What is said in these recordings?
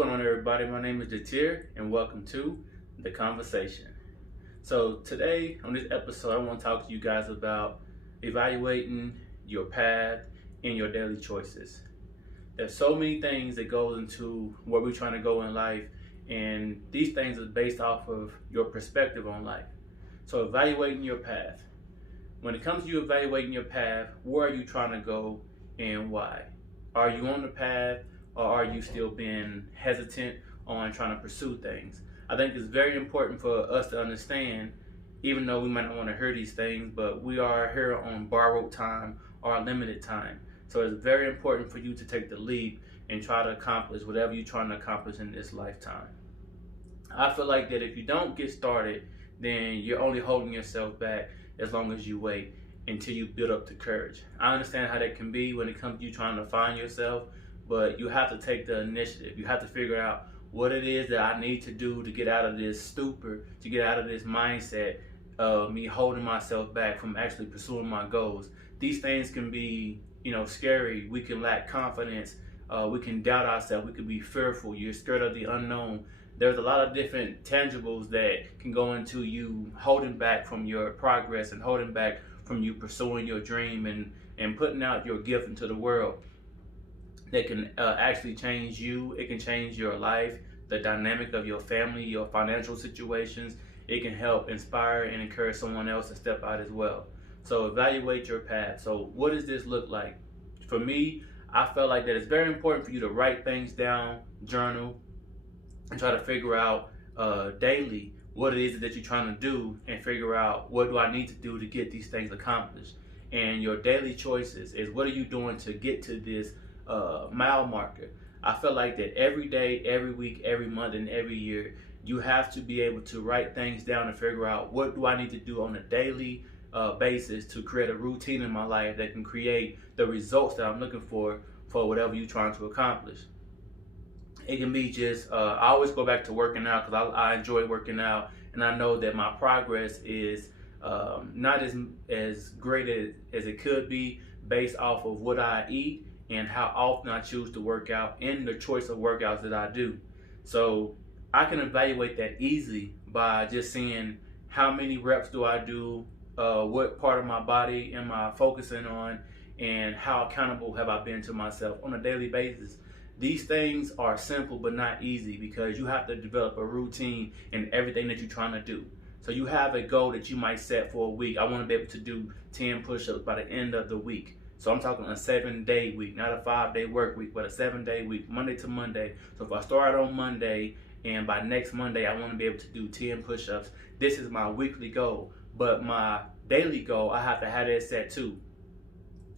going on, everybody? My name is Jatir, and welcome to The Conversation. So today, on this episode, I want to talk to you guys about evaluating your path and your daily choices. There's so many things that go into where we're trying to go in life, and these things are based off of your perspective on life. So evaluating your path. When it comes to you evaluating your path, where are you trying to go and why? Are you on the path, or are you still being hesitant on trying to pursue things? I think it's very important for us to understand, even though we might not want to hear these things, but we are here on borrowed time or limited time. So it's very important for you to take the leap and try to accomplish whatever you're trying to accomplish in this lifetime. I feel like that if you don't get started, then you're only holding yourself back as long as you wait until you build up the courage. I understand how that can be when it comes to you trying to find yourself, but you have to take the initiative. You have to figure out what it is that I need to do to get out of this stupor, to get out of this mindset of me holding myself back from actually pursuing my goals. These things can be, scary. We can lack confidence. We can doubt ourselves. We can be fearful. You're scared of the unknown. There's a lot of different tangibles that can go into you holding back from your progress and holding back from you pursuing your dream and putting out your gift into the world. That can actually change you. It can change your life, the dynamic of your family, your financial situations. It can help inspire and encourage someone else to step out as well. So evaluate your path. So what does this look like? For me, I felt like that it's very important for you to write things down, journal, and try to figure out daily what it is that you're trying to do, and figure out what do I need to do to get these things accomplished. And your daily choices is what are you doing to get to this mile marker. I feel like that every day, every week, every month, and every year, you have to be able to write things down and figure out what do I need to do on a daily basis to create a routine in my life that can create the results that I'm looking for whatever you're trying to accomplish. It can be just, I always go back to working out because I enjoy working out, and I know that my progress is not as great as it could be based off of what I eat and how often I choose to work out and the choice of workouts that I do. So I can evaluate that easily by just seeing how many reps do I do, what part of my body am I focusing on, and how accountable have I been to myself on a daily basis. These things are simple but not easy because you have to develop a routine in everything that you're trying to do. So you have a goal that you might set for a week. I want to be able to do 10 push-ups by the end of the week. So I'm talking a 7-day week, not a 5-day work week, but a 7-day week, Monday to Monday. So if I start on Monday and by next Monday I want to be able to do 10 push-ups, this is my weekly goal. But my daily goal, I have to have that set too.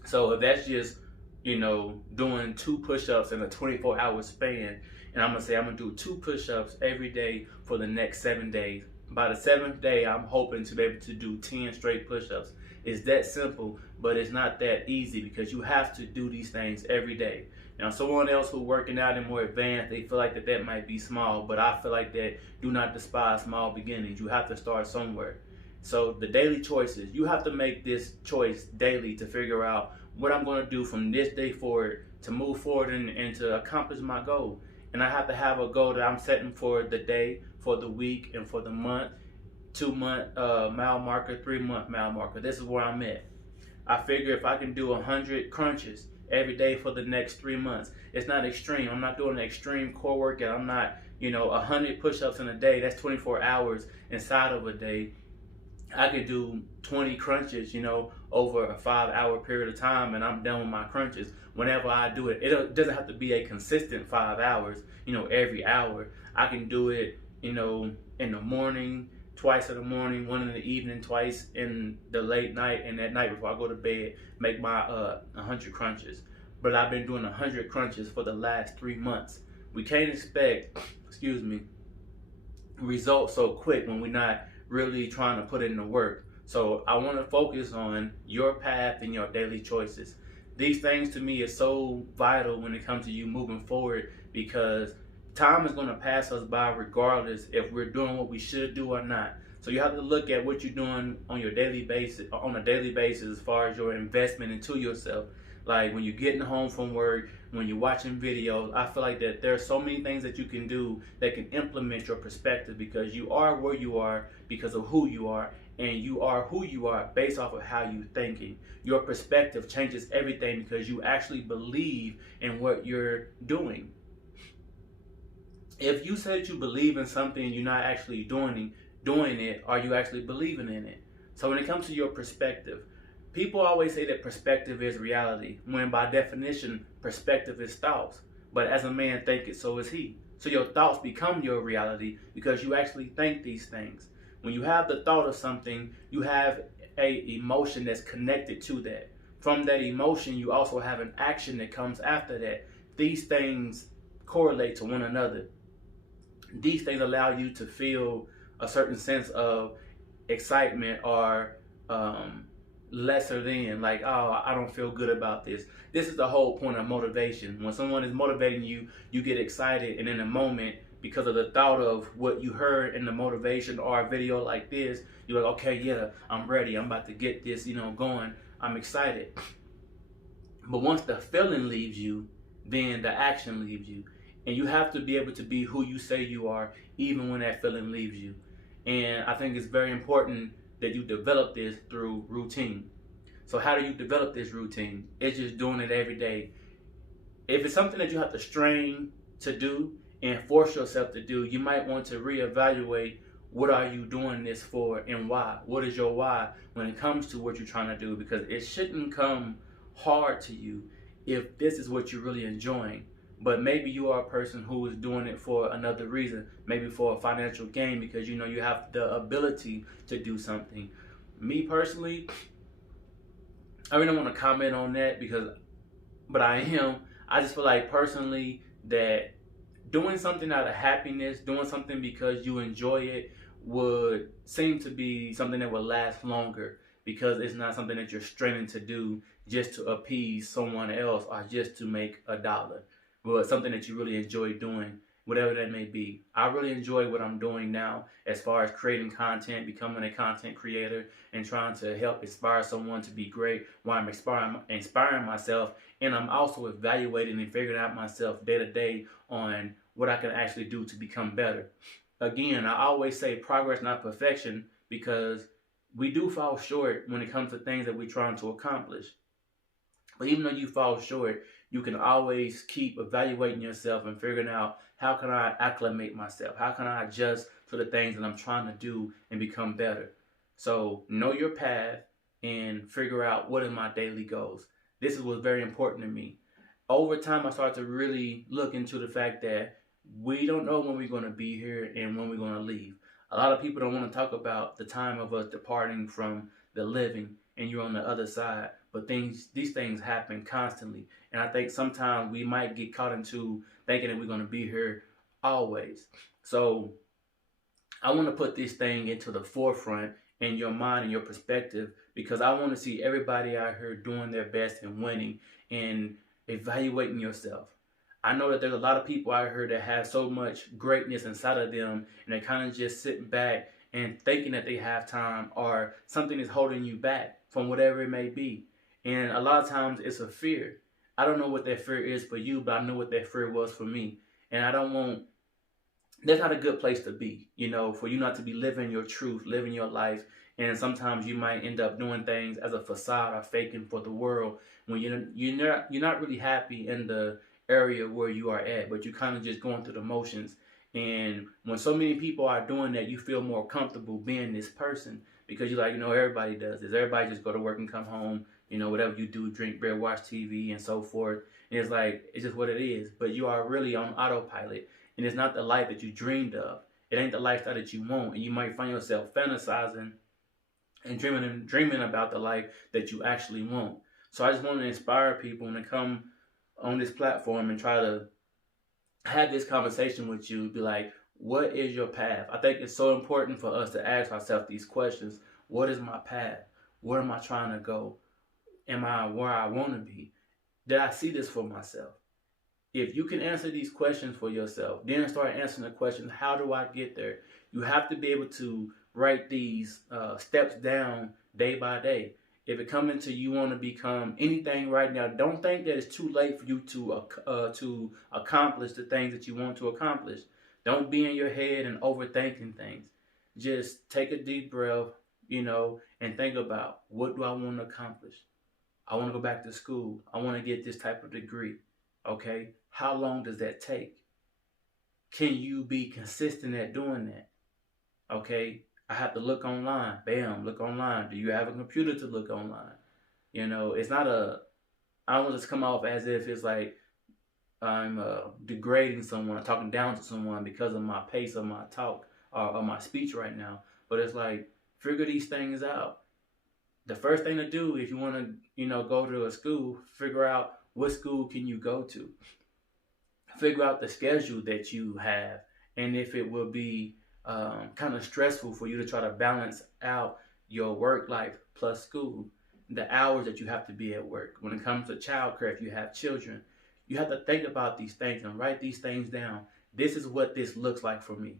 So if that's just, doing 2 push-ups in a 24-hour span, and I'm going to say I'm going to do 2 push-ups every day for the next 7 days. By the 7th day, I'm hoping to be able to do 10 straight push-ups. It's that simple, but it's not that easy because you have to do these things every day. Now, someone else who's working out and more advanced, they feel like that might be small, but I feel like that do not despise small beginnings. You have to start somewhere. So the daily choices, you have to make this choice daily to figure out what I'm going to do from this day forward to move forward and to accomplish my goal. And I have to have a goal that I'm setting for the day, for the week, and for the month. 2-month mile marker, 3-month mile marker. This is where I'm at. I figure if I can do 100 crunches every day for the next 3 months, it's not extreme. I'm not doing an extreme core workout. I'm not, 100 push-ups in a day. That's 24 hours inside of a day. I could do 20 crunches, over a 5-hour period of time, and I'm done with my crunches. Whenever I do it, it doesn't have to be a consistent 5 hours, every hour. I can do it, in the morning, twice in the morning, one in the evening, twice in the late night, and at night before I go to bed, make my 100 crunches. But I've been doing 100 crunches for the last 3 months. We can't expect, results so quick when we're not really trying to put in the work. So I want to focus on your path and your daily choices. These things to me are so vital when it comes to you moving forward, because time is going to pass us by regardless if we're doing what we should do or not. So you have to look at what you're doing on your daily basis, as far as your investment into yourself. Like when you're getting home from work, when you're watching videos, I feel like that there are so many things that you can do that can implement your perspective, because you are where you are because of who you are, and you are who you are based off of how you're thinking. Your perspective changes everything because you actually believe in what you're doing. If you say that you believe in something and you're not actually doing it, are you actually believing in it? So when it comes to your perspective, people always say that perspective is reality, when by definition, perspective is thoughts. But as a man thinketh, so is he. So your thoughts become your reality because you actually think these things. When you have the thought of something, you have a emotion that's connected to that. From that emotion, you also have an action that comes after that. These things correlate to one another. These things allow you to feel a certain sense of excitement or lesser than, like, oh, I don't feel good about this. This is the whole point of motivation. When someone is motivating you, you get excited, and in a moment, because of the thought of what you heard in the motivation or a video like this, you're like, okay, yeah, I'm ready. I'm about to get this, going. I'm excited. But once the feeling leaves you, then the action leaves you. And you have to be able to be who you say you are, even when that feeling leaves you. And I think it's very important that you develop this through routine. So how do you develop this routine? It's just doing it every day. If it's something that you have to strain to do and force yourself to do, you might want to reevaluate, what are you doing this for and why? What is your why when it comes to what you're trying to do? Because it shouldn't come hard to you if this is what you're really enjoying. But maybe you are a person who is doing it for another reason, maybe for a financial gain, because you have the ability to do something. Me personally, I really don't want to comment on that but I just feel like personally that doing something out of happiness, doing something because you enjoy it, would seem to be something that will last longer, because it's not something that you're straining to do just to appease someone else or just to make a dollar. But something that you really enjoy doing, whatever that may be. I really enjoy what I'm doing now as far as creating content, becoming a content creator, and trying to help inspire someone to be great while I'm inspiring myself. And I'm also evaluating and figuring out myself day to day on what I can actually do to become better. Again, I always say progress, not perfection, because we do fall short when it comes to things that we're trying to accomplish. But even though you fall short, you can always keep evaluating yourself and figuring out, how can I acclimate myself? How can I adjust to the things that I'm trying to do and become better? So know your path and figure out, what are my daily goals. This was very important to me. Over time, I started to really look into the fact that we don't know when we're going to be here and when we're going to leave. A lot of people don't want to talk about the time of us departing from the living and you're on the other side. But these things happen constantly. And I think sometimes we might get caught into thinking that we're going to be here always. So I want to put this thing into the forefront in your mind and your perspective, because I want to see everybody out here doing their best and winning and evaluating yourself. I know that there's a lot of people out here that have so much greatness inside of them, and they're kind of just sitting back and thinking that they have time, or something is holding you back from whatever it may be. And a lot of times it's a fear. I don't know what that fear is for you, but I know what that fear was for me. And that's not a good place to be, for you not to be living your truth, living your life. And sometimes you might end up doing things as a facade or faking for the world, when you're not really happy in the area where you are at, but you're kind of just going through the motions. And when so many people are doing that, you feel more comfortable being this person, because you're like, everybody does this. Everybody just go to work and come home, whatever you do, drink beer, watch TV, and so forth. And it's like, it's just what it is. But you are really on autopilot, and it's not the life that you dreamed of. It ain't the lifestyle that you want, and you might find yourself fantasizing and dreaming about the life that you actually want. So I just want to inspire people when they come on this platform and try to have this conversation with you. Be like, what is your path? I think it's so important for us to ask ourselves these questions. What is my path? Where am I trying to go? Am I where I want to be? Did I see this for myself? If you can answer these questions for yourself, then start answering the question, how do I get there? You have to be able to write these steps down day by day. If it comes into you want to become anything right now, don't think that it's too late for you to accomplish the things that you want to accomplish. Don't be in your head and overthinking things. Just take a deep breath, and think about, what do I want to accomplish? I want to go back to school. I want to get this type of degree. Okay, how long does that take? Can you be consistent at doing that? Okay, I have to look online. Bam, look online. Do you have a computer to look online? It's not I don't want this to come off as if it's like I'm degrading someone, talking down to someone because of my pace of my talk or my speech right now. But it's like, figure these things out. The first thing to do, if you want to, go to a school, figure out what school can you go to. Figure out the schedule that you have, and if it will be kind of stressful for you to try to balance out your work life plus school, the hours that you have to be at work. When it comes to childcare, if you have children, you have to think about these things and write these things down. This is what this looks like for me.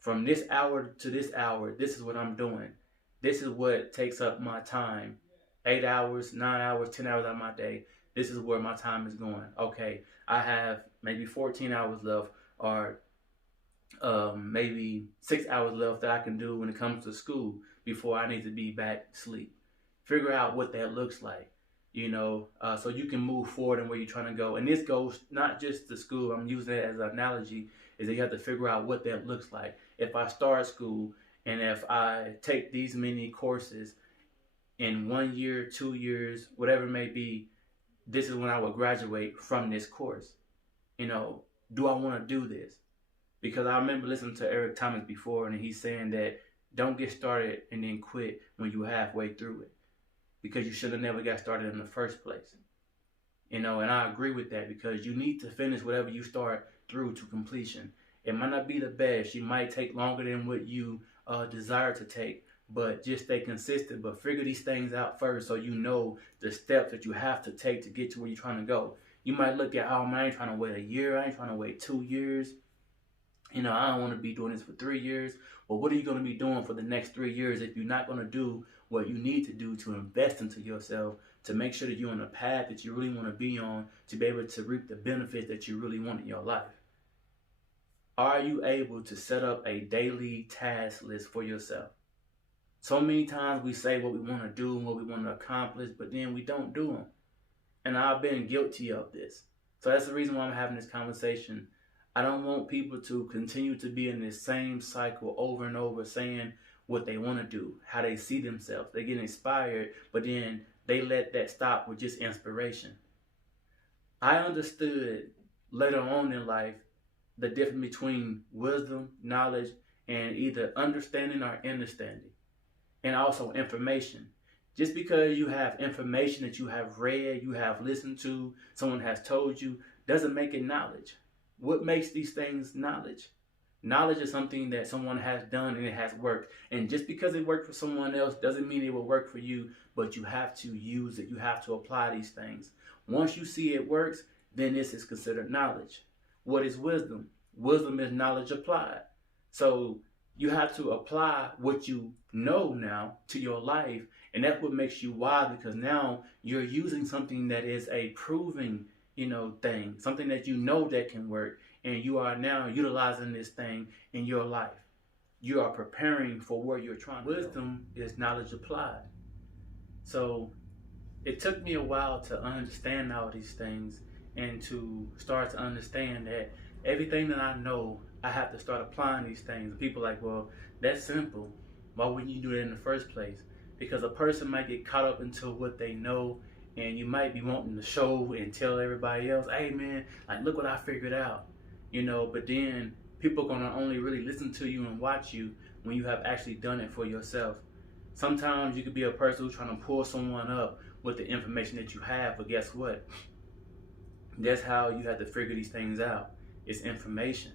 From this hour to this hour, this is what I'm doing. This is what takes up my time. 8 hours, 9 hours, 10 hours out of my day. This is where my time is going. Okay, I have maybe 14 hours left, or maybe 6 hours left that I can do when it comes to school before I need to be back asleep. Figure out what that looks like, so you can move forward and where you're trying to go. And this goes not just to school. I'm using it as an analogy, is that you have to figure out what that looks like. If I start school and if I take these many courses in 1 year, 2 years, whatever it may be, this is when I will graduate from this course. Do I want to do this? Because I remember listening to Eric Thomas before, and he's saying that don't get started and then quit when you're halfway through it, because you should have never got started in the first place. And I agree with that, because you need to finish whatever you start through to completion. It might not be the best. You might take longer than what you desire to take, but just stay consistent. But figure these things out first, so you know the steps that you have to take to get to where you're trying to go. You might look at, oh man, I ain't trying to wait a year. I ain't trying to wait 2 years. I don't want to be doing this for 3 years. Well, what are you going to be doing for the next 3 years if you're not going to do what you need to do to invest into yourself, to make sure that you're on the path that you really want to be on, to be able to reap the benefits that you really want in your life? Are you able to set up a daily task list for yourself? So many times we say what we want to do and what we want to accomplish, but then we don't do them. And I've been guilty of this. So that's the reason why I'm having this conversation. I don't want people to continue to be in this same cycle over and over, saying what they want to do, how they see themselves. They get inspired, but then they let that stop with just inspiration. I understood later on in life the difference between wisdom, knowledge, and either understanding or understanding, and also information. Just because you have information that you have read, you have listened to, someone has told you, doesn't make it knowledge. What makes these things knowledge? Knowledge is something that someone has done and it has worked. And just because it worked for someone else doesn't mean it will work for you, but you have to use it. You have to apply these things. Once you see it works, then this is considered knowledge. What is wisdom? Wisdom is knowledge applied. So you have to apply what you know now to your life, and that's what makes you wise, because now you're using something that is a proven, thing, something that that can work, and you are now utilizing this thing in your life. You are preparing for where you're trying to go. Wisdom is knowledge applied. So it took me a while to understand all these things and to start to understand that everything that I know, I have to start applying these things. People are like, well, that's simple. Why wouldn't you do it in the first place? Because a person might get caught up into what they know, and you might be wanting to show and tell everybody else, hey man, like look what I figured out. But then people are gonna only really listen to you and watch you when you have actually done it for yourself. Sometimes you could be a person who's trying to pull someone up with the information that you have, but guess what? That's how you have to figure these things out. It's information.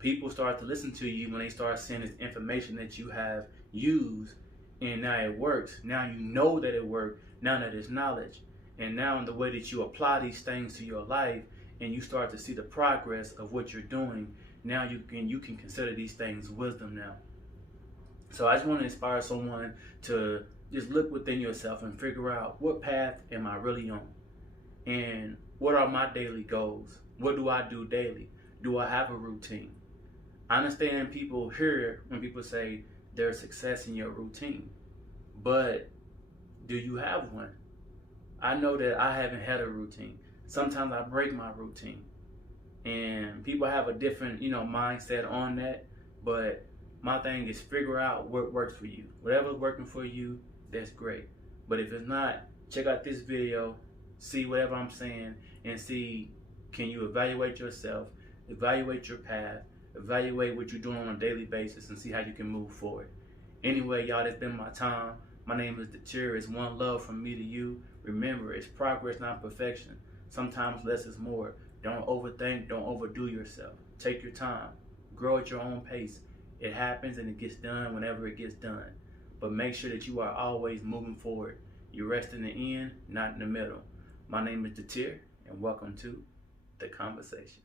People start to listen to you when they start seeing this information that you have used, and now it works. Now you know that it worked. Now that it's knowledge. And now in the way that you apply these things to your life, and you start to see the progress of what you're doing, now you can consider these things wisdom now. So I just want to inspire someone to just look within yourself and figure out, what path am I really on? And what are my daily goals? What do I do daily? Do I have a routine? I understand people hear when people say there's success in your routine, but do you have one? I know that I haven't had a routine. Sometimes I break my routine, and people have a different, mindset on that. But my thing is, figure out what works for you. Whatever's working for you, that's great. But if it's not, check out this video, see whatever I'm saying, and see, can you evaluate yourself, evaluate your path, evaluate what you're doing on a daily basis, and see how you can move forward. Anyway, y'all, that's been my time. My name is Detir. It's one love from me to you. Remember, it's progress, not perfection. Sometimes less is more. Don't overthink, don't overdo yourself. Take your time. Grow at your own pace. It happens and it gets done whenever it gets done. But make sure that you are always moving forward. You rest in the end, not in the middle. My name is Detir, and welcome to The Conversation.